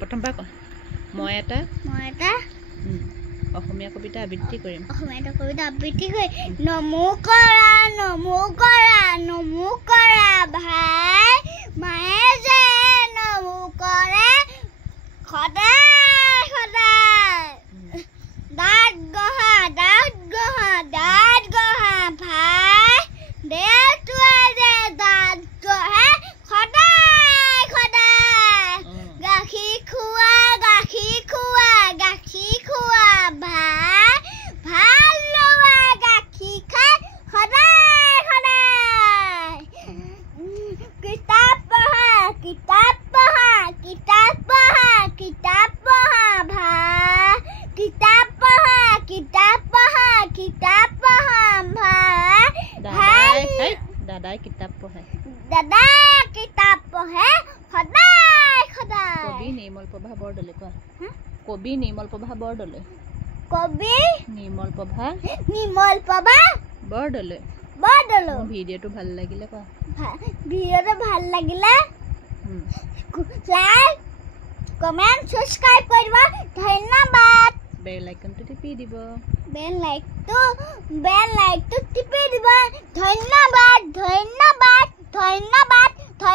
প্ৰথম পৰা ক মই এটা অসমীয়া কবিতা আবৃত্তি কৰিম নমো কৰা ভাই মায়ে যে নমো কৰে সদায় সদায় দাঁত গহা ভাই দেউতুৱে যে দাঁত গহে সদায় সদায় গাখীৰ খোৱা ভাই ভাল লোৱা গাখীৰ খাই সদায় সদায় কিতাপ পঢ়া ভাই কিতাপ পঢ়া ভাই দাদাই কিতাপ পঢ়ে সদায় সদায় কবি নিৰ্মল প্ৰভা বৰদলৈ কোৱা কবি নিৰ্মল প্ৰভা বৰদলৈ ভিডিঅ'টো ভাল লাগিলে কোৱা লাইক কমেন্ট সাবস্ক্রাইব করবা ধন্যবাদ বেল আইকনটো টিপি দিব বেল লাইকটো টিপি দিবা ধন্যবাদ